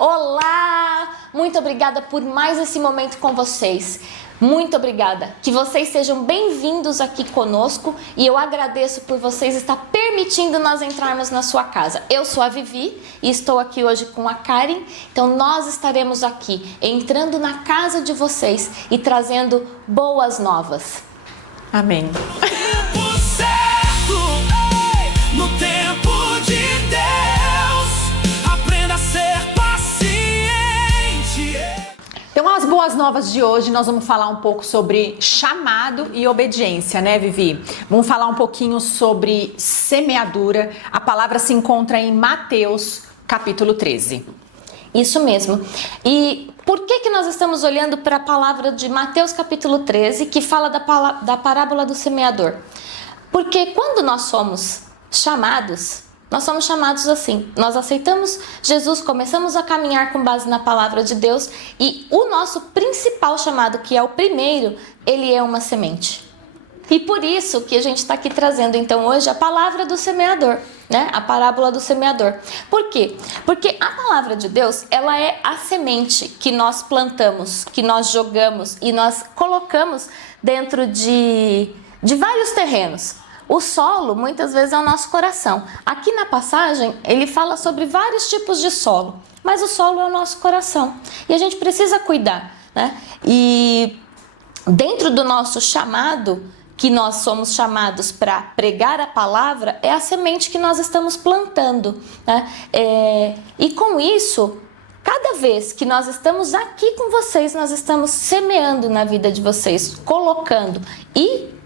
Olá! Muito obrigada por mais esse momento com vocês. Muito obrigada. Que vocês sejam bem-vindos aqui conosco e eu agradeço por vocês estar permitindo nós entrarmos na sua casa. Eu sou a Vivi e estou aqui hoje com a Karen. Então nós estaremos aqui entrando na casa de vocês e trazendo boas novas. Amém. No tempo de Deus, aprenda a ser paciente. Então, as boas novas de hoje, nós vamos falar um pouco sobre chamado e obediência, né, Vivi? Vamos falar um pouquinho sobre semeadura. A palavra se encontra em Mateus, capítulo 13. Isso mesmo. E por que nós estamos olhando para a palavra de Mateus, capítulo 13, que fala da parábola do semeador? Porque quando nós somos chamados assim. Nós aceitamos Jesus, começamos a caminhar com base na palavra de Deus e o nosso principal chamado, que é o primeiro, ele é uma semente. E por isso que a gente está aqui trazendo então hoje a palavra do semeador, né? A parábola do semeador. Por quê? Porque a palavra de Deus, ela é a semente que nós plantamos, que nós jogamos e nós colocamos dentro de vários terrenos. O solo, muitas vezes, é o nosso coração. Aqui na passagem, ele fala sobre vários tipos de solo, mas o solo é o nosso coração. E a gente precisa cuidar, né? E dentro do nosso chamado, que nós somos chamados para pregar a palavra, é a semente que nós estamos plantando, né? E com isso, cada vez que nós estamos aqui com vocês, nós estamos semeando na vida de vocês, colocando e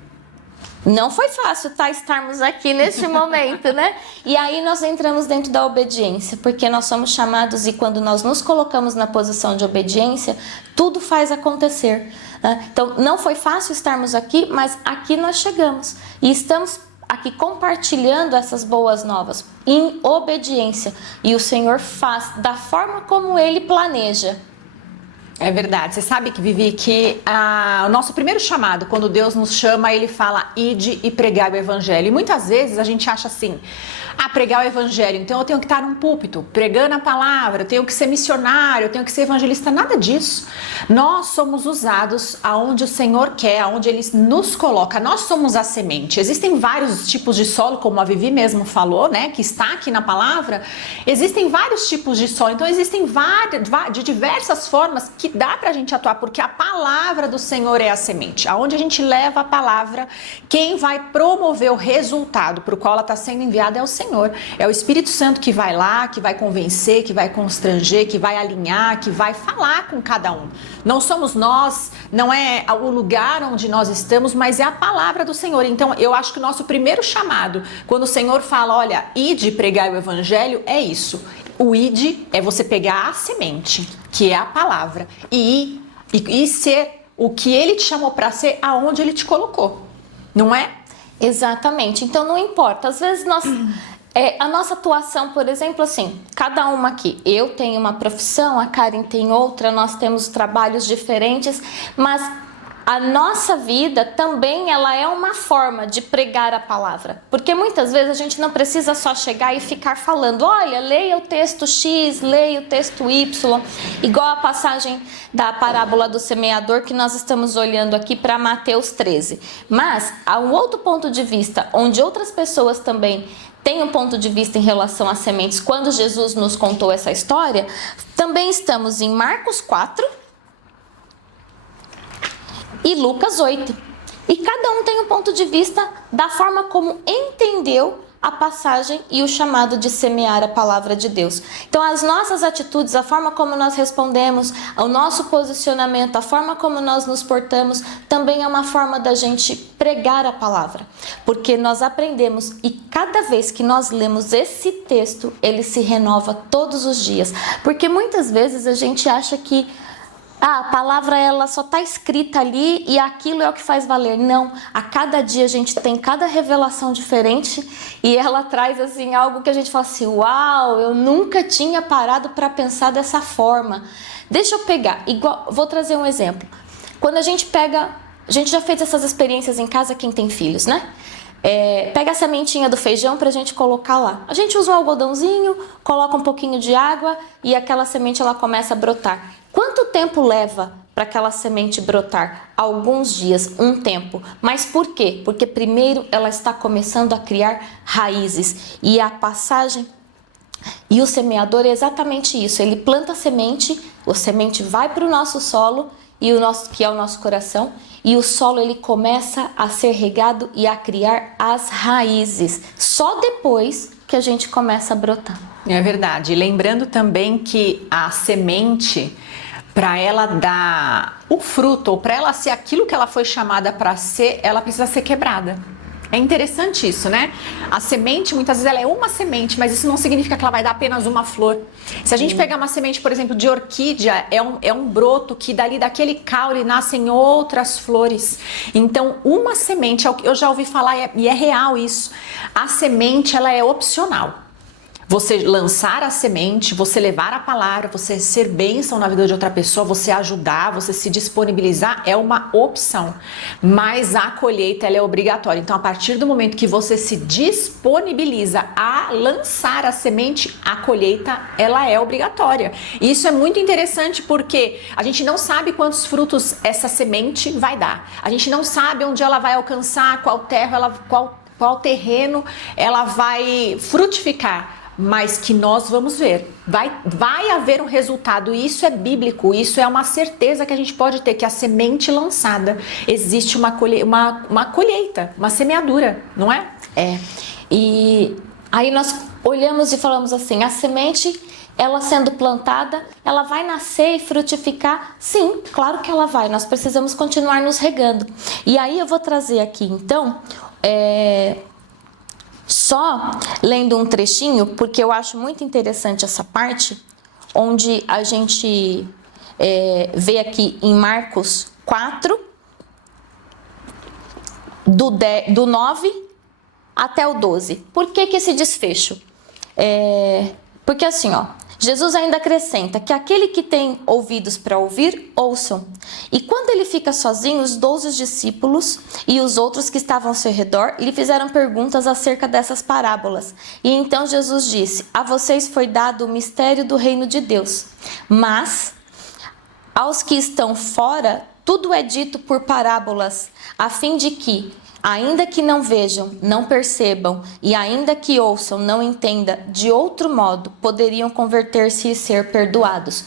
não foi fácil, tá, estarmos aqui neste momento, né? E aí nós entramos dentro da obediência, porque nós somos chamados e quando nós nos colocamos na posição de obediência, tudo faz acontecer, né? Então, não foi fácil estarmos aqui, mas aqui nós chegamos e estamos aqui compartilhando essas boas novas em obediência. E o Senhor faz da forma como Ele planeja. É verdade. Você sabe que, Vivi, que o nosso primeiro chamado, quando Deus nos chama, Ele fala, ide e pregai o evangelho. E muitas vezes a gente acha assim, pregar o evangelho, então eu tenho que estar num púlpito, pregando a palavra, eu tenho que ser missionário, eu tenho que ser evangelista, nada disso. Nós somos usados aonde o Senhor quer, aonde Ele nos coloca. Nós somos a semente. Existem vários tipos de solo, como a Vivi mesmo falou, né, que está aqui na palavra. Existem vários tipos de solo, então existem de diversas formas que dá pra gente atuar, porque a palavra do Senhor é a semente. Aonde a gente leva a palavra, quem vai promover o resultado para o qual ela está sendo enviada é o Senhor. É o Espírito Santo que vai lá, que vai convencer, que vai constranger, que vai alinhar, que vai falar com cada um. Não somos nós, não é o lugar onde nós estamos, mas é a palavra do Senhor. Então eu acho que o nosso primeiro chamado, quando o Senhor fala, olha, ide pregar o evangelho, é isso. O ide é você pegar a semente, que é a palavra, e ser o que Ele te chamou para ser, aonde Ele te colocou, não é? Exatamente. Então não importa. Às vezes a nossa atuação, por exemplo, assim, cada uma aqui, eu tenho uma profissão, a Karen tem outra, nós temos trabalhos diferentes, mas a nossa vida também ela é uma forma de pregar a palavra. Porque muitas vezes a gente não precisa só chegar e ficar falando, olha, leia o texto X, leia o texto Y, igual a passagem da parábola do semeador que nós estamos olhando aqui para Mateus 13. Mas há um outro ponto de vista, onde outras pessoas também têm um ponto de vista em relação às sementes. Quando Jesus nos contou essa história, também estamos em Marcos 4, e Lucas 8. E cada um tem um ponto de vista da forma como entendeu a passagem e o chamado de semear a palavra de Deus. Então as nossas atitudes, a forma como nós respondemos, o nosso posicionamento, a forma como nós nos portamos, também é uma forma da gente pregar a palavra. Porque nós aprendemos e cada vez que nós lemos esse texto, ele se renova todos os dias. Porque muitas vezes a gente acha que a palavra ela só está escrita ali e aquilo é o que faz valer. Não, a cada dia a gente tem cada revelação diferente e ela traz assim algo que a gente fala assim, uau, eu nunca tinha parado para pensar dessa forma. Deixa eu pegar, vou trazer um exemplo. Quando a gente já fez essas experiências em casa, quem tem filhos, né? pega a sementinha do feijão pra gente colocar lá. A gente usa um algodãozinho, coloca um pouquinho de água e aquela semente ela começa a brotar. Quanto tempo leva para aquela semente brotar? Alguns dias, um tempo. Mas por quê? Porque primeiro ela está começando a criar raízes. E a passagem e o semeador é exatamente isso. Ele planta a semente vai para o nosso solo, que é o nosso coração, e o solo ele começa a ser regado e a criar as raízes. Só depois que a gente começa a brotar. É verdade. Lembrando também que a semente, para ela dar o fruto, ou para ela ser aquilo que ela foi chamada para ser, ela precisa ser quebrada. É interessante isso, né? A semente, muitas vezes, ela é uma semente, mas isso não significa que ela vai dar apenas uma flor. Se a gente pegar uma semente, por exemplo, de orquídea, é um broto que daquele caule nascem outras flores. Então, uma semente, eu já ouvi falar e é real isso, a semente, ela é opcional. Você lançar a semente, você levar a palavra, você ser bênção na vida de outra pessoa, você ajudar, você se disponibilizar é uma opção, mas a colheita ela é obrigatória. Então, a partir do momento que você se disponibiliza a lançar a semente, a colheita ela é obrigatória. E isso é muito interessante porque a gente não sabe quantos frutos essa semente vai dar. A gente não sabe onde ela vai alcançar, qual terreno ela vai frutificar. Mas que nós vamos ver, vai haver um resultado, e isso é bíblico, isso é uma certeza que a gente pode ter, que a semente lançada, existe uma colheita, uma semeadura, não é? E aí nós olhamos e falamos assim, a semente, ela sendo plantada, ela vai nascer e frutificar? Sim, claro que ela vai, nós precisamos continuar nos regando. E aí eu vou trazer aqui então, só lendo um trechinho, porque eu acho muito interessante essa parte, onde a gente vê aqui em Marcos 4, do 9 até o 12. Por que esse desfecho? Porque assim, Jesus ainda acrescenta que aquele que tem ouvidos para ouvir, ouçam. E quando ele fica sozinho, os 12 discípulos e os outros que estavam ao seu redor lhe fizeram perguntas acerca dessas parábolas. E então Jesus disse, a vocês foi dado o mistério do reino de Deus, mas aos que estão fora, tudo é dito por parábolas, a fim de que, ainda que não vejam, não percebam, e ainda que ouçam, não entendam, de outro modo, poderiam converter-se e ser perdoados.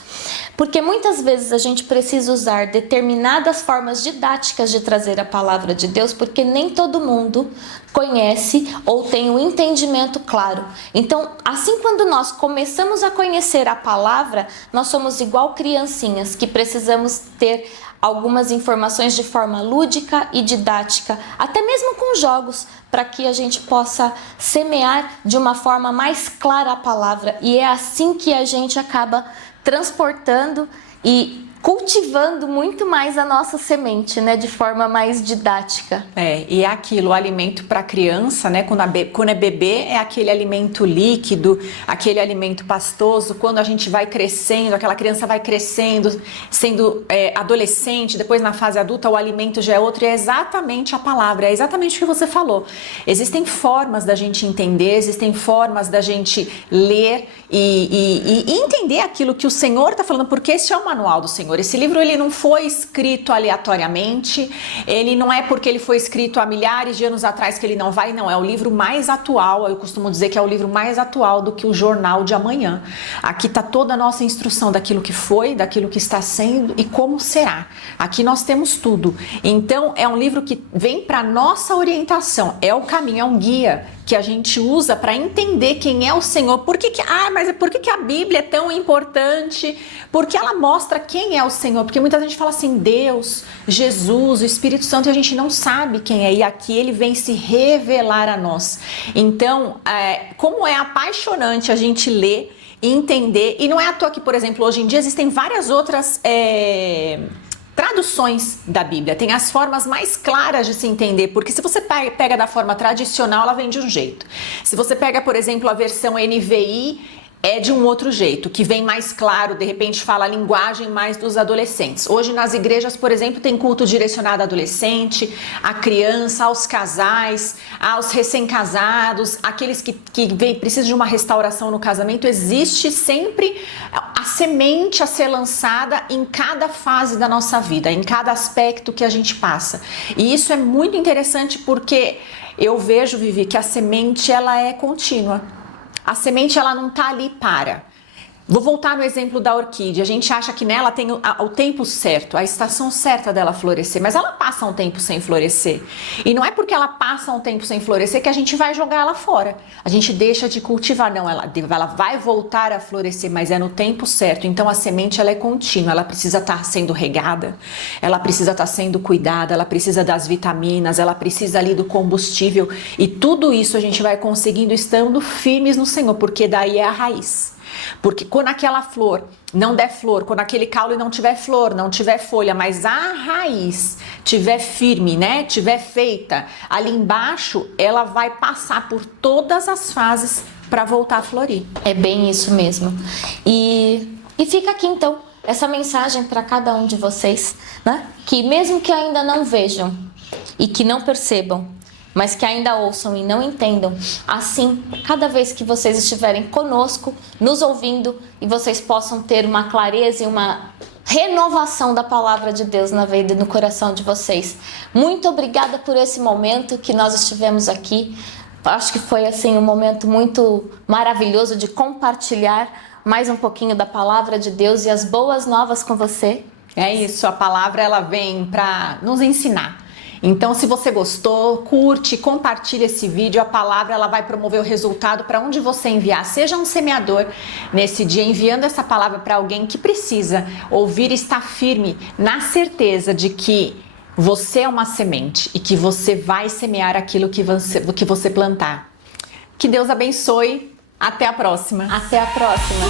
Porque muitas vezes a gente precisa usar determinadas formas didáticas de trazer a palavra de Deus, porque nem todo mundo conhece ou tem um entendimento claro. Então, assim, quando nós começamos a conhecer a palavra, nós somos igual criancinhas que precisamos ter algumas informações de forma lúdica e didática, até mesmo com jogos, para que a gente possa semear de uma forma mais clara a palavra. E é assim que a gente acaba transportando e cultivando muito mais a nossa semente, né, de forma mais didática. E é aquilo, o alimento para criança, né, quando é bebê, é aquele alimento líquido, aquele alimento pastoso. Quando a gente vai crescendo, aquela criança vai crescendo, sendo adolescente, depois na fase adulta, o alimento já é outro, e é exatamente a palavra, é exatamente o que você falou. Existem formas da gente entender, existem formas da gente ler e entender aquilo que o Senhor está falando, porque esse é o manual do Senhor. Esse livro ele não foi escrito aleatoriamente, ele não é porque ele foi escrito há milhares de anos atrás que ele não vai, não, é o livro mais atual. Eu costumo dizer que é o livro mais atual do que o jornal de amanhã. Aqui está toda a nossa instrução daquilo que foi, daquilo que está sendo e como será. Aqui nós temos tudo. Então é um livro que vem para nossa orientação, é o caminho, é um guia que a gente usa para entender quem é o Senhor. Por que a Bíblia é tão importante? Porque ela mostra quem é o Senhor. Porque muita gente fala assim, Deus, Jesus, o Espírito Santo, e a gente não sabe quem é. E aqui ele vem se revelar a nós. Então, como é apaixonante a gente ler e entender. E não é à toa que, por exemplo, hoje em dia existem várias outras traduções da Bíblia, tem as formas mais claras de se entender, porque se você pega da forma tradicional, ela vem de um jeito. Se você pega, por exemplo, a versão NVI, é de um outro jeito, que vem mais claro, de repente fala a linguagem mais dos adolescentes. Hoje nas igrejas, por exemplo, tem culto direcionado a adolescente, a criança, aos casais, aos recém-casados, aqueles que precisam de uma restauração no casamento. Existe sempre a semente a ser lançada em cada fase da nossa vida, em cada aspecto que a gente passa. E isso é muito interessante porque eu vejo, Vivi, que a semente ela é contínua. A semente ela não tá ali para. Vou voltar no exemplo da orquídea. A gente acha que nela tem o tempo certo, a estação certa dela florescer, mas ela passa um tempo sem florescer. E não é porque ela passa um tempo sem florescer que a gente vai jogar ela fora. A gente deixa de cultivar, não, ela vai voltar a florescer, mas é no tempo certo. Então a semente ela é contínua, ela precisa estar sendo regada, ela precisa estar sendo cuidada, ela precisa das vitaminas, ela precisa ali do combustível. E tudo isso a gente vai conseguindo estando firmes no Senhor, porque daí é a raiz. Porque quando aquela flor não der flor, quando aquele caule não tiver flor, não tiver folha, mas a raiz tiver firme, né, tiver feita ali embaixo, ela vai passar por todas as fases para voltar a florir. É bem isso mesmo. E fica aqui então essa mensagem para cada um de vocês, né? Que mesmo que ainda não vejam e que não percebam, mas que ainda ouçam e não entendam, assim, cada vez que vocês estiverem conosco, nos ouvindo, e vocês possam ter uma clareza e uma renovação da palavra de Deus na vida e no coração de vocês. Muito obrigada por esse momento que nós estivemos aqui. Acho que foi assim um momento muito maravilhoso de compartilhar mais um pouquinho da palavra de Deus e as boas novas com você. É isso, a palavra ela vem para nos ensinar. Então, se você gostou, curte, compartilha esse vídeo. A palavra ela vai promover o resultado para onde você enviar. Seja um semeador nesse dia, enviando essa palavra para alguém que precisa ouvir e estar firme na certeza de que você é uma semente e que você vai semear aquilo que você plantar. Que Deus abençoe. Até a próxima. Até a próxima.